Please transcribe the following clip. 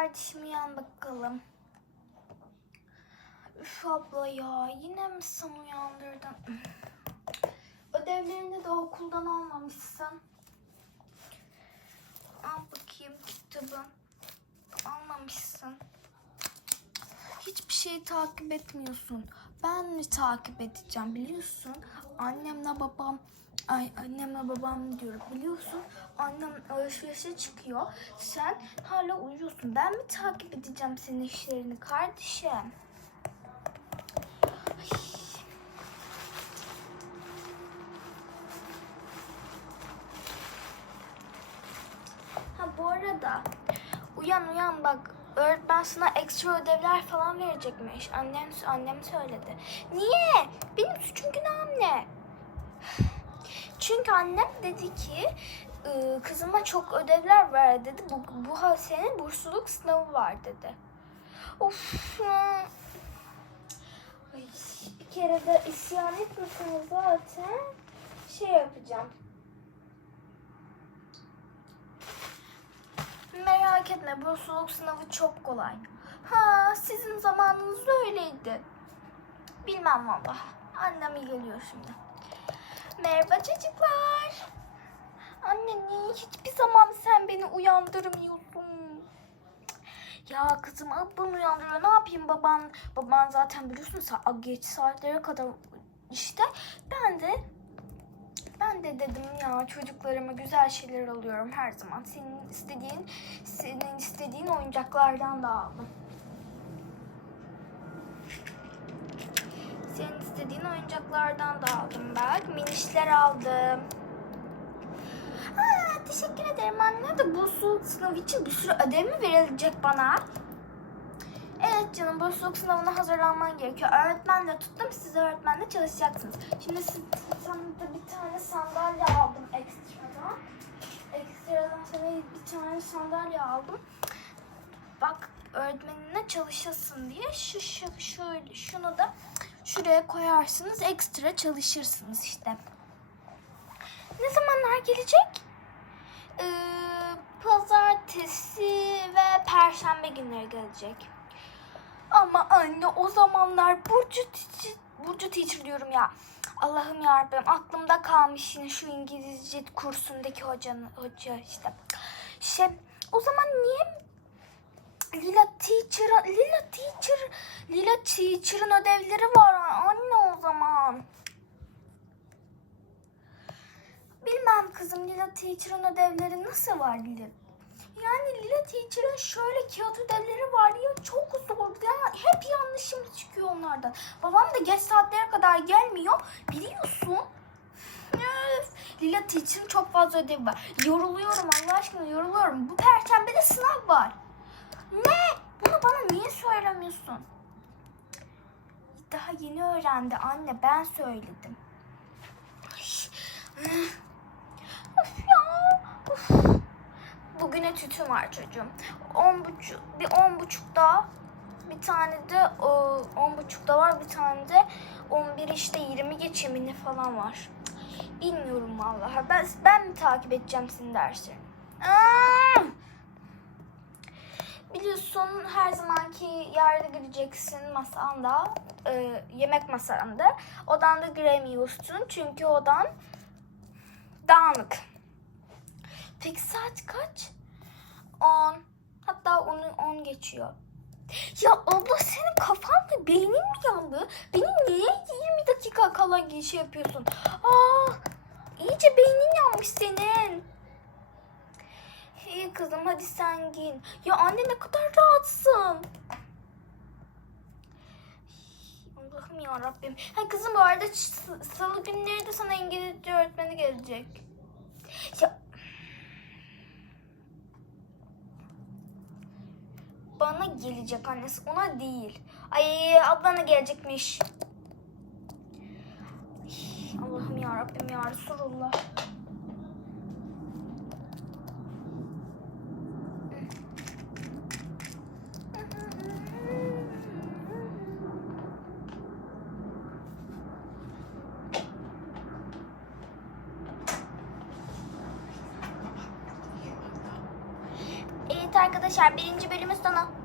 kardeşim uyan bakalım. Üf abla ya yine mi sen uyandırdın? Ödevlerini de okuldan almamışsın. Al bakayım kitabı. Almamışsın. Hiçbir şeyi takip etmiyorsun. Ben mi takip edeceğim biliyorsun? Annemle babam Ay annemle babam diyorum biliyorsun annem alışverişe çıkıyor sen hala uyuyorsun ben mi takip edeceğim senin işlerini kardeşim. Ha bu arada uyan uyan bak öğretmen sana ekstra ödevler falan verecekmiş. Annem annem söyledi. Niye? Benim suçum? Annem dedi ki "Iı, kızıma çok ödevler ver dedi. Bu, bu sene bursluluk sınavı var dedi. Of. Ay, bir kere de isyan etmeseniz zaten şey yapacağım. Merak etme bursluluk sınavı çok kolay. Ha sizin zamanınızda öyleydi. Bilmem valla. Annem geliyor şimdi. Merhaba çocuklar. Anne niye hiçbir zaman sen beni uyandırmıyorsun? Ya kızım ablan uyandırıyor. Ne yapayım baban? Baban zaten biliyorsun sa- geç saatlere kadar işte. Ben de ben de dedim ya çocuklarıma güzel şeyler alıyorum her zaman. Senin istediğin senin istediğin oyuncaklardan da aldım. İstediğin oyuncaklardan da aldım bak. Minişler aldım. Aa, teşekkür ederim anne de bu soğuk sınav için bir sürü ödev mi verilecek bana? Evet canım bu soğuk sınavına hazırlanman gerekiyor. Öğretmenle tuttum siz öğretmenle çalışacaksınız. Şimdi siz, sana bir tane sandalye aldım ekstradan. Ekstradan sana bir tane sandalye aldım. Bak öğretmeninle çalışasın diye şu, şu şöyle şunu da şuraya koyarsınız ekstra çalışırsınız işte. Ne zamanlar gelecek? Ee, pazartesi ve perşembe günleri gelecek. Ama anne o zamanlar Burcu teacher, Burcu teacher diyorum ya. Allah'ım yarabbim aklımda kalmış yine şu İngilizce kursundaki hocanın hoca işte. Şey o zaman niye Lila teacher Lila Lila teacher'ın ödevleri var anne o zaman. Bilmem kızım Lila Teacher'ın ödevleri nasıl var Lila? Yani Lila Teacher'ın şöyle kağıt ödevleri var ya çok zor. Ya hep yanlışım çıkıyor onlardan. Babam da geç saatlere kadar gelmiyor. Biliyorsun. Lila Teacher'ın çok fazla ödevi var. Yoruluyorum Allah aşkına yoruluyorum. Bu perşembe de sınav var. Ne? Bunu bana niye söylemiyorsun? Daha yeni öğrendi anne ben söyledim. Of ya. Of. Bugüne tütün var çocuğum. On buçuk, bir on buçukta bir tane de e, on buçukta var bir tane de on bir işte yirmi geçimini falan var. Bilmiyorum vallahi. Ben, ben mi takip edeceğim senin derslerini? Biliyorsun her zamanki yerde gireceksin masanda, e, yemek masanda. Odanda giremiyorsun çünkü odan dağınık. Peki saat kaç? 10. Hatta onu 10 geçiyor. Ya abla senin kafan mı beynin mi yandı? Beni niye 20 dakika kala giriş yapıyorsun? Aa, iyice beynin yanmış senin. İyi kızım hadi sen giyin. Ya anne ne kadar rahatsın. Allah'ım ya Rabbim. Ha kızım bu arada salı günleri de sana İngilizce öğretmeni gelecek. Ya bana gelecek annesi ona değil. Ay ablana gelecekmiş. Allah'ım ya Rabbim ya Resulullah. Arkadaşlar birinci bölümü sonu.